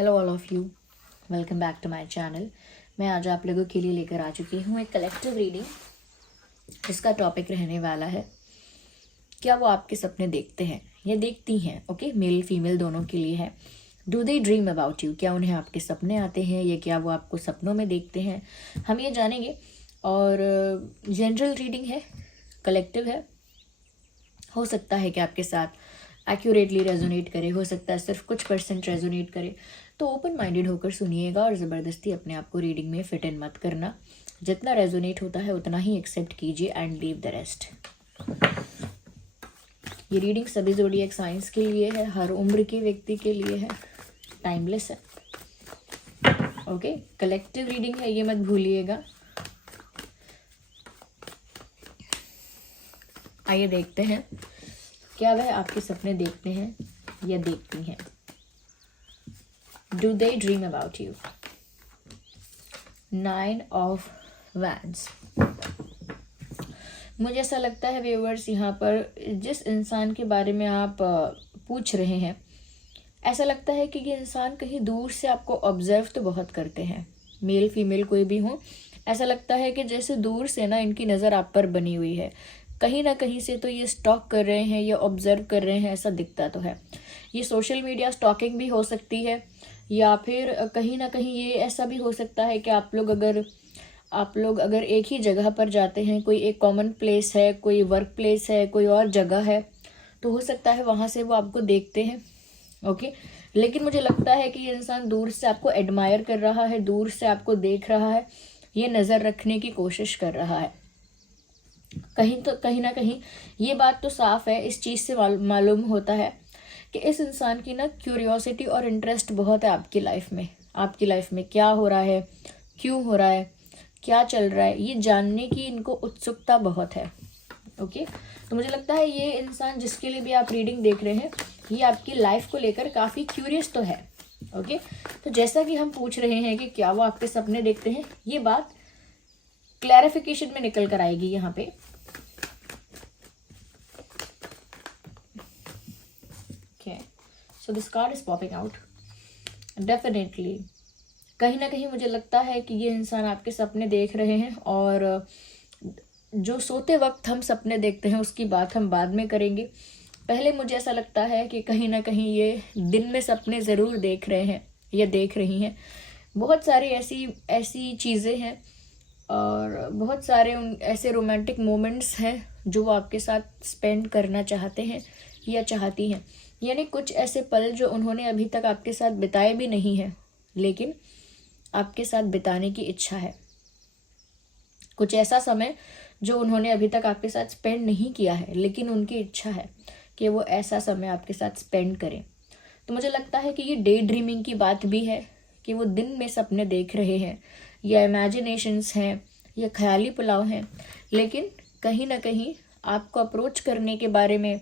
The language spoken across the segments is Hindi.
Hello all of you, welcome back to my channel. मैं आज आप लोगों के लिए लेकर आ चुकी हूँ एक कलेक्टिव रीडिंग। इसका टॉपिक रहने वाला है, क्या वो आपके सपने देखते हैं या देखती हैं। ओके, मेल फीमेल दोनों के लिए है। Do they dream about you, क्या उन्हें आपके सपने आते हैं या क्या वो आपको सपनों में देखते हैं, हम ये जानेंगे। और जनरल रीडिंग है, कलेक्टिव है। हो सकता है कि आपके साथ एक्यूरेटली रेजोनेट करे, हो सकता है सिर्फ कुछ % रेजोनेट करे। तो ओपन माइंडेड होकर सुनिएगा और ज़बरदस्ती अपने आप को रीडिंग में फिट इन मत करना। जितना रेजोनेट होता है उतना ही एक्सेप्ट कीजिए एंड लीव द रेस्ट। ये रीडिंग सभी ज़ोडिएक साइंस के लिए है, हर उम्र के व्यक्ति के लिए है, टाइमलेस है। ओके, कलेक्टिव रीडिंग है, ये मत भूलिएगा। आइए देखते हैं क्या वह आपके सपने देखते हैं या देखती हैं। Do they dream about you. 9 of wands. मुझे ऐसा लगता है व्यूअर्स, यहाँ पर जिस इंसान के बारे में आप पूछ रहे हैं, ऐसा लगता है कि ये इंसान कहीं दूर से आपको ऑब्जर्व तो बहुत करते हैं। मेल फीमेल कोई भी हो, ऐसा लगता है कि जैसे दूर से ना इनकी नज़र आप पर बनी हुई है। कहीं ना कहीं से तो ये स्टॉक कर रहे हैं या ऑब्जर्व कर रहे हैं, ऐसा दिखता तो है। ये सोशल मीडिया स्टॉकिंग भी हो सकती है, या फिर कहीं ना कहीं ये ऐसा भी हो सकता है कि आप लोग अगर एक ही जगह पर जाते हैं, कोई एक कॉमन प्लेस है, कोई वर्क प्लेस है, कोई और जगह है, तो हो सकता है वहाँ से वो आपको देखते हैं। ओके, लेकिन मुझे लगता है कि ये इंसान दूर से आपको एडमायर कर रहा है, दूर से आपको देख रहा है, ये नज़र रखने की कोशिश कर रहा है। कहीं ना कहीं ये बात तो साफ है, इस चीज़ से मालूम होता है कि इस इंसान की ना क्यूरियोसिटी और इंटरेस्ट बहुत है आपकी लाइफ में। आपकी लाइफ में क्या हो रहा है, क्यों हो रहा है, क्या चल रहा है, ये जानने की इनको उत्सुकता बहुत है। ओके, तो मुझे लगता है ये इंसान जिसके लिए भी आप रीडिंग देख रहे हैं, ये आपकी लाइफ को लेकर काफ़ी क्यूरियस तो है। ओके, तो जैसा कि हम पूछ रहे हैं कि क्या वो आपके सपने देखते हैं, ये बात क्लैरिफिकेशन में निकल कर आएगी यहाँ पे। Okay, so this card is popping out. Definitely कहीं ना कहीं मुझे लगता है कि ये इंसान आपके सपने देख रहे हैं, और जो सोते वक्त हम सपने देखते हैं उसकी बात हम बाद में करेंगे। पहले मुझे ऐसा लगता है कि कहीं ना कहीं ये दिन में सपने ज़रूर देख रहे हैं या देख रही हैं। बहुत सारी ऐसी चीज़ें हैं और बहुत सारे ऐसे रोमांटिक मोमेंट्स हैं जो वो आपके साथ स्पेंड करना चाहते हैं या चाहती हैं। यानी कुछ ऐसे पल जो उन्होंने अभी तक आपके साथ बिताए भी नहीं हैं, लेकिन आपके साथ बिताने की इच्छा है। कुछ ऐसा समय जो उन्होंने अभी तक आपके साथ स्पेंड नहीं किया है, लेकिन उनकी इच्छा है कि वो ऐसा समय आपके साथ स्पेंड करें। तो मुझे लगता है कि ये डे ड्रीमिंग की बात भी है कि वो दिन में सपने देख रहे हैं, या इमेजिनेशंस हैं, या ख्याली पुलाव हैं, लेकिन कहीं ना कहीं आपको अप्रोच करने के बारे में,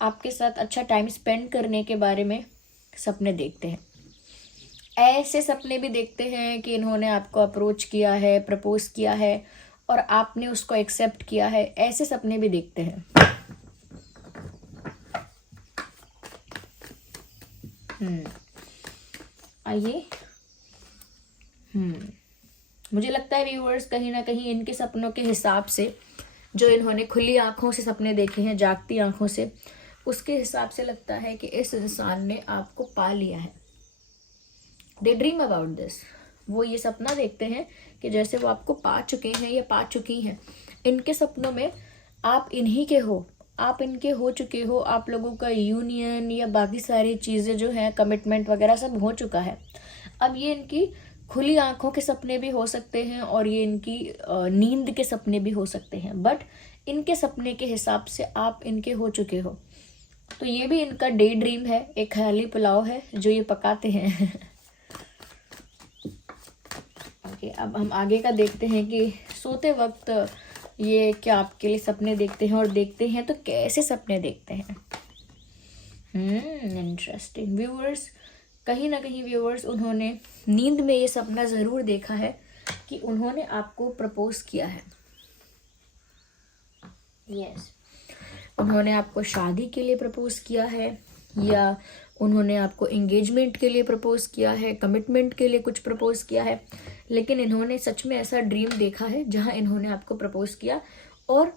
आपके साथ अच्छा टाइम स्पेंड करने के बारे में सपने देखते हैं। ऐसे सपने भी देखते हैं कि इन्होंने आपको अप्रोच किया है, प्रपोज किया है और आपने उसको एक्सेप्ट किया है, ऐसे सपने भी देखते हैं। आइए, मुझे लगता है व्यूअर्स, कहीं ना कहीं इनके सपनों के हिसाब से, जो इन्होंने खुली आंखों से सपने देखे हैं, जागती आंखों से, उसके हिसाब से लगता है कि इस इंसान ने आपको पा लिया है। दे ड्रीम अबाउट दिस। वो ये सपना देखते हैं कि जैसे वो आपको पा चुके हैं या पा चुकी हैं। इनके सपनों में आप इन्हीं के हो, आप इनके हो चुके हो, आप लोगों का यूनियन या बाकी सारी चीज़ें जो हैं, कमिटमेंट वगैरह सब हो चुका है। अब ये इनकी खुली आंखों के सपने भी हो सकते हैं और ये इनकी नींद के सपने भी हो सकते हैं, बट इनके सपने के हिसाब से आप इनके हो चुके हो। तो ये भी इनका डे ड्रीम है, एक ख्याली पुलाव है जो ये पकाते हैं। ओके, अब हम आगे का देखते हैं कि सोते वक्त ये क्या आपके लिए सपने देखते हैं, और देखते हैं तो कैसे सपने देखते हैं। इंटरेस्टिंग व्यूअर्स, कहीं ना कहीं व्यूअर्स, उन्होंने नींद में ये सपना ज़रूर देखा है कि उन्होंने आपको प्रपोज किया है। यस, उन्होंने आपको शादी के लिए प्रपोज किया है, या उन्होंने आपको एंगेजमेंट के लिए प्रपोज किया है, कमिटमेंट के लिए कुछ प्रपोज किया है, लेकिन इन्होंने सच में ऐसा ड्रीम देखा है जहां इन्होंने आपको प्रपोज किया और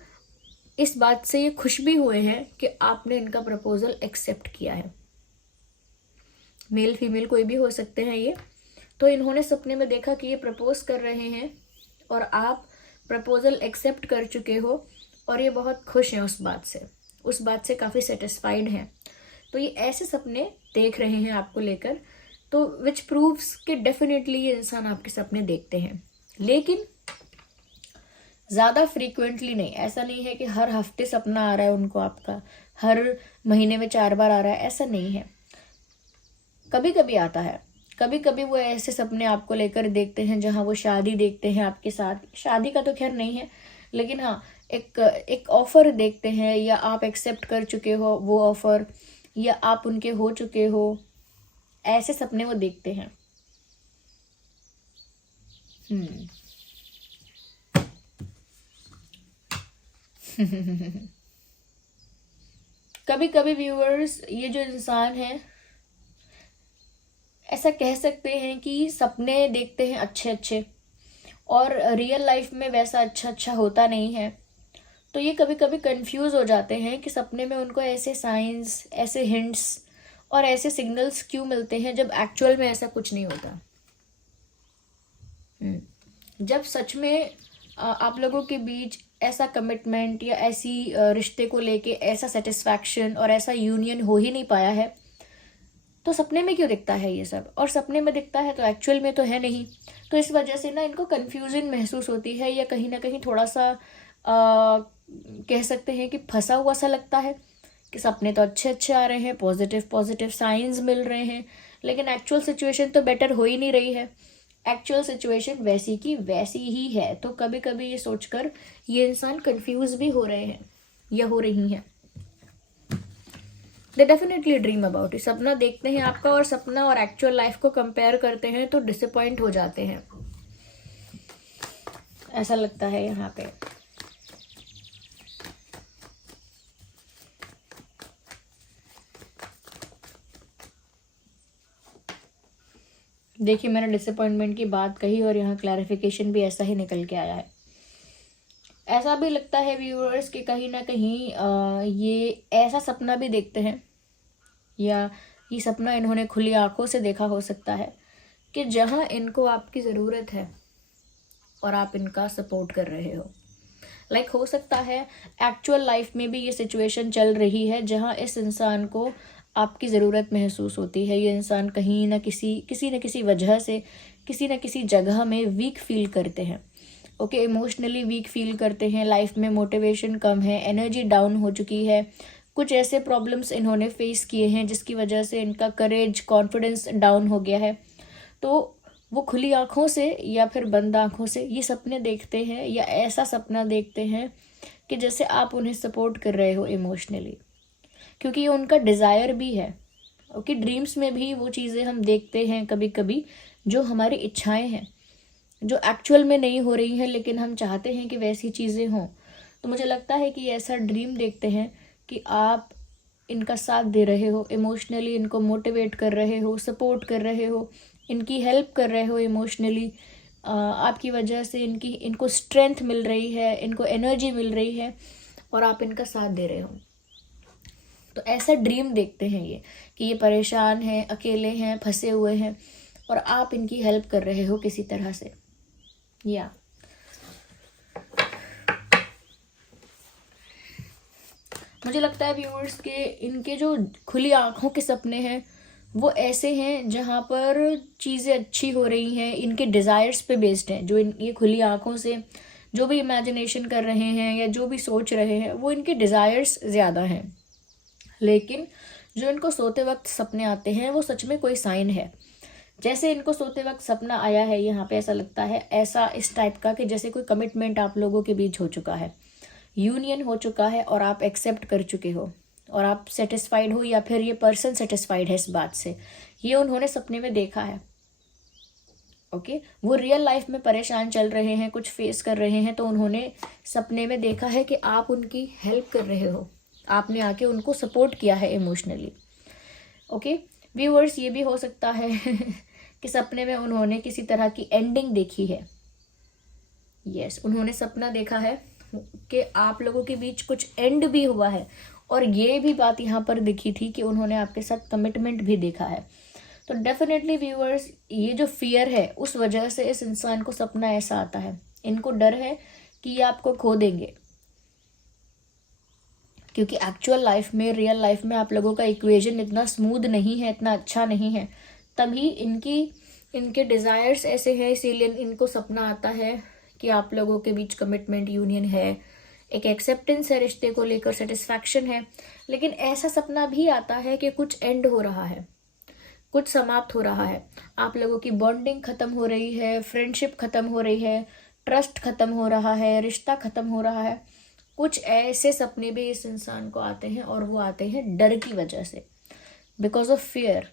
इस बात से ये खुश भी हुए हैं कि आपने इनका प्रपोजल एक्सेप्ट किया है। मेल फीमेल कोई भी हो सकते हैं ये। तो इन्होंने सपने में देखा कि ये प्रपोज कर रहे हैं और आप प्रपोजल एक्सेप्ट कर चुके हो और ये बहुत खुश हैं उस बात से काफ़ी सेटिस्फाइड हैं। तो ये ऐसे सपने देख रहे हैं आपको लेकर, तो विच प्रूव्स कि डेफिनेटली ये इंसान आपके सपने देखते हैं, लेकिन ज़्यादा फ्रीक्वेंटली नहीं। ऐसा नहीं है कि हर हफ्ते सपना आ रहा है उनको आपका, हर महीने में 4 बार आ रहा है, ऐसा नहीं है। कभी कभी आता है, कभी कभी वो ऐसे सपने आपको लेकर देखते हैं जहां वो शादी देखते हैं आपके साथ। शादी का तो खैर नहीं है, लेकिन हाँ एक ऑफर देखते हैं, या आप एक्सेप्ट कर चुके हो वो ऑफर, या आप उनके हो चुके हो, ऐसे सपने वो देखते हैं। कभी कभी व्यूअर्स, ये जो इंसान है ऐसा कह सकते हैं कि सपने देखते हैं अच्छे अच्छे और रियल लाइफ में वैसा अच्छा होता नहीं है। तो ये कभी कभी कंफ्यूज हो जाते हैं कि सपने में उनको ऐसे साइंस, ऐसे हिंट्स और ऐसे सिग्नल्स क्यों मिलते हैं जब एक्चुअल में ऐसा कुछ नहीं होता। जब सच में आप लोगों के बीच ऐसा कमिटमेंट या ऐसी रिश्ते को लेके ऐसा सेटिस्फैक्शन और ऐसा यूनियन हो ही नहीं पाया है, तो सपने में क्यों दिखता है ये सब। और सपने में दिखता है तो एक्चुअल में तो है नहीं। तो इस वजह से ना इनको कन्फ्यूजन महसूस होती है, या कहीं ना कहीं थोड़ा सा कह सकते हैं कि फंसा हुआ सा लगता है कि सपने तो अच्छे आ रहे हैं, पॉजिटिव साइंस मिल रहे हैं, लेकिन एक्चुअल सिचुएशन तो बेटर हो ही नहीं रही है। एक्चुअल सिचुएशन वैसी की वैसी ही है। तो कभी कभी ये सोचकर ये इंसान कंफ्यूज भी हो रहे हैं या हो रही हैं। They definitely dream about it. सपना देखते हैं आपका, और सपना और एक्चुअल लाइफ को कंपेयर करते हैं तो डिसअपॉइंट हो जाते हैं, ऐसा लगता है यहाँ पे। देखिए, मैंने डिसअपॉइंटमेंट की बात कही और यहाँ क्लैरिफिकेशन भी ऐसा ही निकल के आया है। ऐसा भी लगता है व्यूअर्स कि कहीं ना कहीं ये ऐसा सपना भी देखते हैं, या ये सपना इन्होंने खुली आंखों से देखा हो सकता है कि जहाँ इनको आपकी ज़रूरत है और आप इनका सपोर्ट कर रहे हो। लाइक हो सकता है एक्चुअल लाइफ में भी ये सिचुएशन चल रही है जहाँ इस इंसान को आपकी ज़रूरत महसूस होती है। ये इंसान कहीं ना किसी वजह से किसी न किसी जगह में वीक फील करते हैं। ओके, इमोशनली वीक फील करते हैं, लाइफ में मोटिवेशन कम है, एनर्जी डाउन हो चुकी है, कुछ ऐसे प्रॉब्लम्स इन्होंने फेस किए हैं जिसकी वजह से इनका करेज, कॉन्फिडेंस डाउन हो गया है। तो वो खुली आंखों से या फिर बंद आंखों से ये सपने देखते हैं, या ऐसा सपना देखते हैं कि जैसे आप उन्हें सपोर्ट कर रहे हो इमोशनली, क्योंकि ये उनका डिज़ायर भी है। ओके, ड्रीम्स में भी वो चीज़ें हम देखते हैं कभी कभी जो हमारी इच्छाएं हैं, जो एक्चुअल में नहीं हो रही हैं, लेकिन हम चाहते हैं कि वैसी चीज़ें हों। तो मुझे लगता है कि ऐसा ड्रीम देखते हैं कि आप इनका साथ दे रहे हो, इमोशनली इनको मोटिवेट कर रहे हो, सपोर्ट कर रहे हो, इनकी हेल्प कर रहे हो इमोशनली। आपकी वजह से इनको स्ट्रेंथ मिल रही है, इनको एनर्जी मिल रही है, और आप इनका साथ दे रहे हो। तो ऐसा ड्रीम देखते हैं ये कि ये परेशान हैं, अकेले हैं, फंसे हुए हैं, और आप इनकी हेल्प कर रहे हो किसी तरह से। या मुझे लगता है व्यूअर्स के इनके जो खुली आंखों के सपने हैं वो ऐसे हैं जहाँ पर चीज़ें अच्छी हो रही हैं, इनके डिज़ायर्स पे बेस्ड हैं। जो ये खुली आंखों से जो भी इमेजिनेशन कर रहे हैं या जो भी सोच रहे हैं वो इनके डिज़ायर्स ज़्यादा हैं, लेकिन जो इनको सोते वक्त सपने आते हैं वो सच में कोई साइन है। जैसे इनको सोते वक्त सपना आया है, यहाँ पे ऐसा लगता है, ऐसा इस टाइप का कि जैसे कोई कमिटमेंट आप लोगों के बीच हो चुका है, यूनियन हो चुका है और आप एक्सेप्ट कर चुके हो और आप सेटिस्फाइड हो, या फिर ये पर्सन सेटिस्फाइड है इस बात से। ये उन्होंने सपने में देखा है। ओके, वो रियल लाइफ में परेशान चल रहे हैं, कुछ फेस कर रहे हैं, तो उन्होंने सपने में देखा है कि आप उनकी हेल्प कर रहे हो, आपने आके उनको सपोर्ट किया है इमोशनली। ओके व्यूअर्स, ये भी हो सकता है कि सपने में उन्होंने किसी तरह की एंडिंग देखी है। यस, उन्होंने सपना देखा है कि आप लोगों के बीच कुछ एंड भी हुआ है, और ये भी बात यहाँ पर दिखी थी कि उन्होंने आपके साथ कमिटमेंट भी देखा है। तो डेफिनेटली व्यूअर्स, ये जो फियर है उस वजह से इस इंसान को सपना ऐसा आता है। इनको डर है कि ये आपको खो देंगे, क्योंकि एक्चुअल लाइफ में, रियल लाइफ में आप लोगों का इक्वेशन इतना स्मूथ नहीं है, इतना अच्छा नहीं है, तभी इनके डिज़ायर्स ऐसे हैं, इसीलिए इनको सपना आता है कि आप लोगों के बीच कमिटमेंट, यूनियन है, एक एक्सेप्टेंस है रिश्ते को लेकर, सेटिस्फैक्शन है। लेकिन ऐसा सपना भी आता है कि कुछ एंड हो रहा है, कुछ समाप्त हो रहा है, आप लोगों की बॉन्डिंग खत्म हो रही है, फ्रेंडशिप खत्म हो रही है, ट्रस्ट खत्म हो रहा है, रिश्ता खत्म हो रहा है। कुछ ऐसे सपने भी इस इंसान को आते हैं, और वो आते हैं डर की वजह से, बिकॉज ऑफ फियर।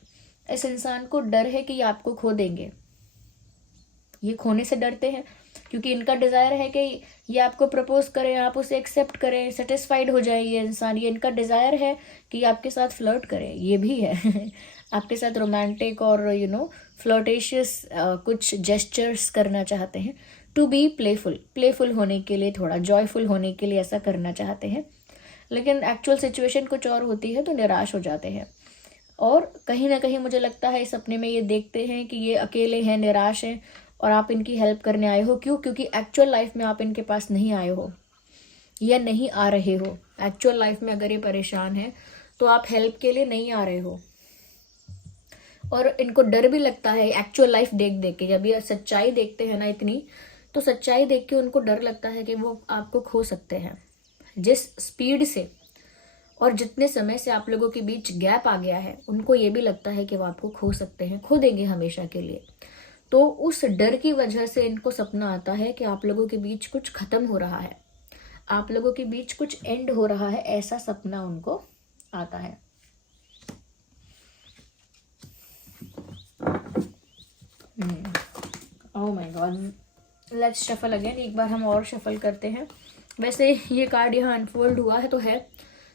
इस इंसान को डर है कि ये आपको खो देंगे, ये खोने से डरते हैं, क्योंकि इनका डिज़ायर है कि ये आपको प्रपोज करें, आप उसे एक्सेप्ट करें, सेटिस्फाइड हो जाए ये इंसान। ये इनका डिज़ायर है कि आपके साथ फ्लर्ट करें, ये भी है आपके साथ रोमांटिक और फ्लर्टेशियस कुछ जेस्चर्स करना चाहते हैं, टू बी प्लेफुल होने के लिए, थोड़ा जॉयफुल होने के लिए ऐसा करना चाहते हैं। लेकिन एक्चुअल सिचुएशन कुछ और होती है तो निराश हो जाते हैं। और कहीं ना कहीं मुझे लगता है इस सपने में ये देखते हैं कि ये अकेले हैं, निराश हैं, और आप इनकी हेल्प करने आए हो। क्यों? क्योंकि एक्चुअल लाइफ में आप इनके पास नहीं आए हो या नहीं आ रहे हो। एक्चुअल लाइफ में अगर ये परेशान है तो आप हेल्प के लिए नहीं आ रहे हो, और इनको डर भी लगता है एक्चुअल लाइफ देख देख के। जब ये सच्चाई देखते हैं ना इतनी, तो सच्चाई देख के उनको डर लगता है कि वो आपको खो सकते हैं। जिस स्पीड से और जितने समय से आप लोगों के बीच गैप आ गया है, उनको ये भी लगता है कि वो आपको खो सकते हैं, खो देंगे हमेशा के लिए। तो उस डर की वजह से इनको सपना आता है कि आप लोगों के बीच कुछ खत्म हो रहा है, आप लोगों के बीच कुछ एंड हो रहा है, ऐसा सपना उनको आता है। Oh my God, let's shuffle again. एक बार हम और शफल करते हैं। वैसे ये कार्ड यहाँ अनफोल्ड हुआ है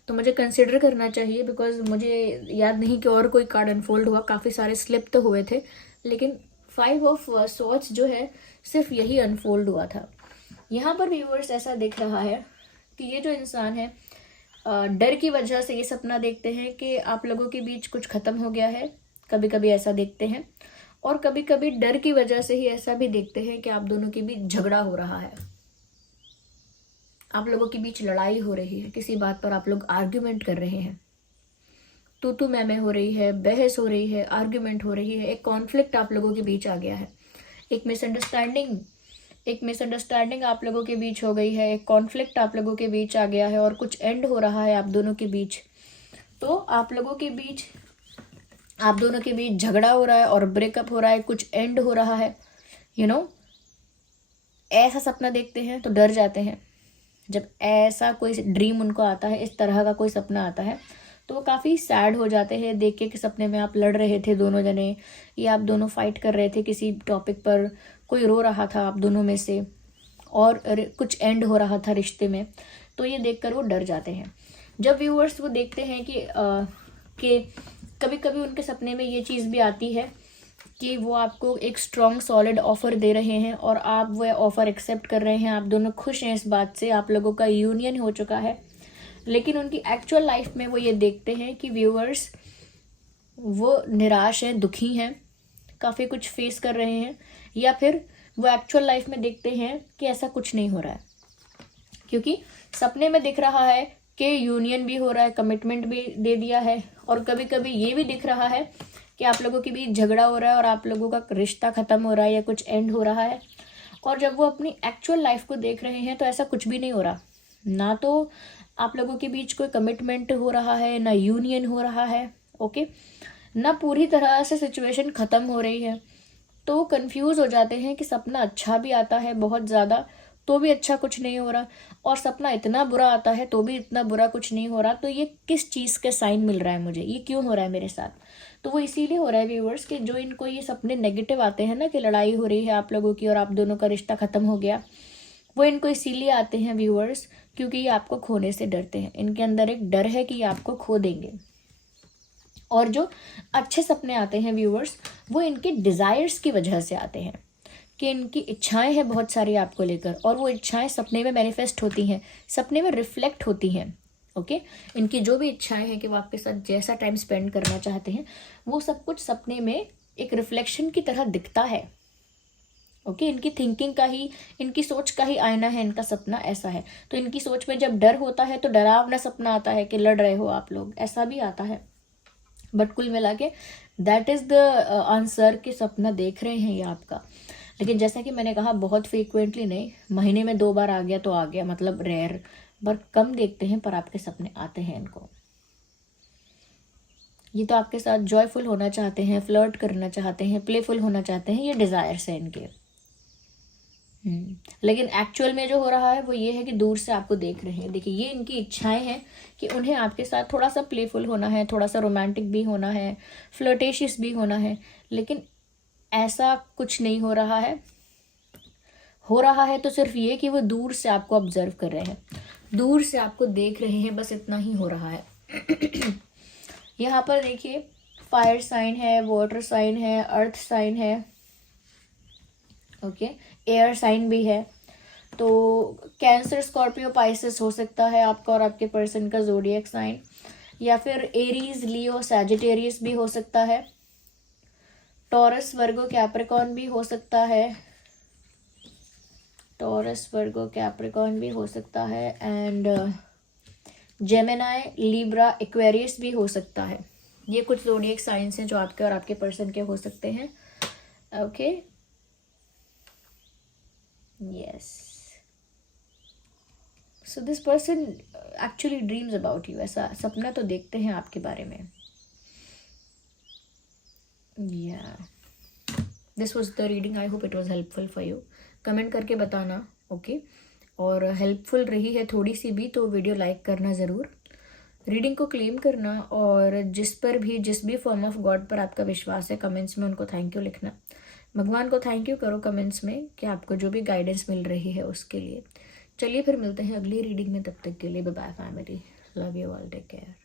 तो मुझे कंसिडर करना चाहिए, बिकॉज मुझे याद नहीं कि और कोई कार्ड अनफोल्ड हुआ। काफ़ी सारे स्लिप तो हुए थे, लेकिन 5 ऑफ स्वॉर्ड्स जो है सिर्फ यही अनफोल्ड हुआ था। यहाँ पर व्यूअर्स ऐसा दिख रहा है कि ये जो इंसान है, डर की वजह से ये सपना देखते हैं कि आप लोगों के बीच कुछ खत्म हो गया है। कभी कभी ऐसा देखते हैं, और कभी कभी डर की वजह से ही ऐसा भी देखते हैं कि आप दोनों के बीच झगड़ा हो रहा है, आप लोगों के बीच लड़ाई हो रही है, किसी बात पर आप लोग आर्ग्यूमेंट कर रहे हैं, तू मैं हो रही है, बहस हो रही है, आर्ग्यूमेंट हो रही है, एक कॉन्फ्लिक्ट आप लोगों के बीच आ गया है, एक मिसअंडरस्टैंडिंग आप लोगों के बीच हो गई है, एक कॉन्फ्लिक्ट आप लोगों के बीच आ गया है, और कुछ एंड हो रहा है आप दोनों के बीच। तो आप दोनों के बीच झगड़ा हो रहा है और ब्रेकअप हो रहा है, कुछ एंड हो रहा है। ऐसा सपना देखते हैं तो डर जाते हैं। जब ऐसा कोई ड्रीम उनको आता है, इस तरह का कोई सपना आता है, तो वो काफ़ी सैड हो जाते हैं देख के कि सपने में आप लड़ रहे थे दोनों जने, या आप दोनों फाइट कर रहे थे किसी टॉपिक पर, कोई रो रहा था आप दोनों में से, और कुछ एंड हो रहा था रिश्ते में। तो ये देखकर वो डर जाते हैं। जब व्यूअर्स वो देखते हैं कि कभी कभी उनके सपने में ये चीज़ भी आती है कि वो आपको एक स्ट्रॉन्ग सॉलिड ऑफर दे रहे हैं, और आप वो ऑफर एक्सेप्ट कर रहे हैं, आप दोनों खुश हैं इस बात से, आप लोगों का यूनियन हो चुका है। लेकिन उनकी एक्चुअल लाइफ में वो ये देखते हैं कि व्यूअर्स वो निराश हैं, दुखी हैं, काफ़ी कुछ फेस कर रहे हैं, या फिर वो एक्चुअल लाइफ में देखते हैं कि ऐसा कुछ नहीं हो रहा है, क्योंकि सपने में दिख रहा है कि यूनियन भी हो रहा है, कमिटमेंट भी दे दिया है, और कभी कभी ये भी दिख रहा है कि आप लोगों के बीच झगड़ा हो रहा है और आप लोगों का रिश्ता खत्म हो रहा है या कुछ एंड हो रहा है। और जब वो अपनी एक्चुअल लाइफ को देख रहे हैं तो ऐसा कुछ भी नहीं हो रहा, ना तो आप लोगों के बीच कोई कमिटमेंट हो रहा है, ना यूनियन हो रहा है, ओके, ना पूरी तरह से सिचुएशन ख़त्म हो रही है। तो कंफ्यूज हो जाते हैं कि सपना अच्छा भी आता है बहुत ज़्यादा तो भी अच्छा कुछ नहीं हो रहा, और सपना इतना बुरा आता है तो भी इतना बुरा कुछ नहीं हो रहा। तो ये किस चीज़ का साइन मिल रहा है मुझे, ये क्यों हो रहा है मेरे साथ? तो वो इसीलिए हो रहा है व्यूअर्स कि जो इनको ये सपने नेगेटिव आते हैं ना, कि लड़ाई हो रही है आप लोगों की और आप दोनों का रिश्ता ख़त्म हो गया, वो इनको इसीलिए आते हैं व्यूअर्स क्योंकि ये आपको खोने से डरते हैं। इनके अंदर एक डर है कि ये आपको खो देंगे, और जो अच्छे सपने आते हैं व्यूअर्स, वो इनके डिज़ायर्स की वजह से आते हैं, कि इनकी इच्छाएं हैं बहुत सारी आपको लेकर, और वो इच्छाएं सपने में मैनिफेस्ट होती हैं, सपने में रिफ्लेक्ट होती हैं। ओके, इनकी जो भी इच्छाएं हैं कि वो आपके साथ जैसा टाइम स्पेंड करना चाहते हैं, वो सब कुछ सपने में एक रिफ्लेक्शन की तरह दिखता है। ओके, इनकी थिंकिंग का ही, इनकी सोच का ही आईना है इनका सपना, ऐसा है। तो इनकी सोच में जब डर होता है तो डरावना सपना आता है कि लड़ रहे हो आप लोग, ऐसा भी आता है। बट कुल मिला के दैट इज़ द आंसर कि सपना देख रहे हैं ये आपका। लेकिन जैसा कि मैंने कहा, बहुत फ्रीक्वेंटली नहीं, महीने में 2 बार आ गया तो आ गया, मतलब रेयर, पर कम देखते हैं, पर आपके सपने आते हैं इनको। ये तो आपके साथ जॉयफुल होना चाहते हैं, फ्लर्ट करना चाहते हैं, प्लेफुल होना चाहते हैं, ये डिज़ायर्स हैं इनके। लेकिन एक्चुअल में जो हो रहा है वो ये है कि दूर से आपको देख रहे हैं। देखिए, ये इनकी इच्छाएं हैं कि उन्हें आपके साथ थोड़ा सा प्लेफुल होना है, थोड़ा सा रोमांटिक भी होना है, फ्लर्टेशियस भी होना है, लेकिन ऐसा कुछ नहीं हो रहा है। हो रहा है तो सिर्फ ये कि वो दूर से आपको ऑब्जर्व कर रहे हैं, दूर से आपको देख रहे हैं, बस इतना ही हो रहा है। यहाँ पर देखिए, फायर साइन है, वाटर साइन है, अर्थ साइन है, ओके, एयर साइन भी है। तो कैंसर, स्कॉर्पियो, पाइसेस हो सकता है आपका और आपके पर्सन का ज़ोडिएक साइन, या फिर एरीज, लियो, सैजिटेरियस भी हो सकता है, टॉरस, वर्गो, कैप्रिकॉर्न भी हो सकता है, टॉरस, वर्गो, कैप्रिकॉर्न भी हो सकता है, एंड जेमिनाई, लिब्रा, एक्वेरियस भी हो सकता है। ये कुछ ज़ोडिएक साइंस हैं जो आपके और आपके पर्सन के हो सकते हैं। Okay, yes, so this person actually dreams about you, ऐसा सपना तो देखते हैं आपके बारे में। या this was the reading, I hope it was helpful for you. Comment करके बताना, ओके, और हेल्पफुल रही है थोड़ी सी भी तो वीडियो लाइक करना ज़रूर, रीडिंग को क्लेम करना, और जिस भी फॉर्म ऑफ गॉड पर आपका विश्वास है, कमेंट्स में उनको थैंक यू लिखना। भगवान को थैंक यू करो कमेंट्स में कि आपको जो भी गाइडेंस मिल रही है उसके लिए। चलिए फिर मिलते हैं अगली रीडिंग में, तब तक के लिए bye bye family, love you all, take care.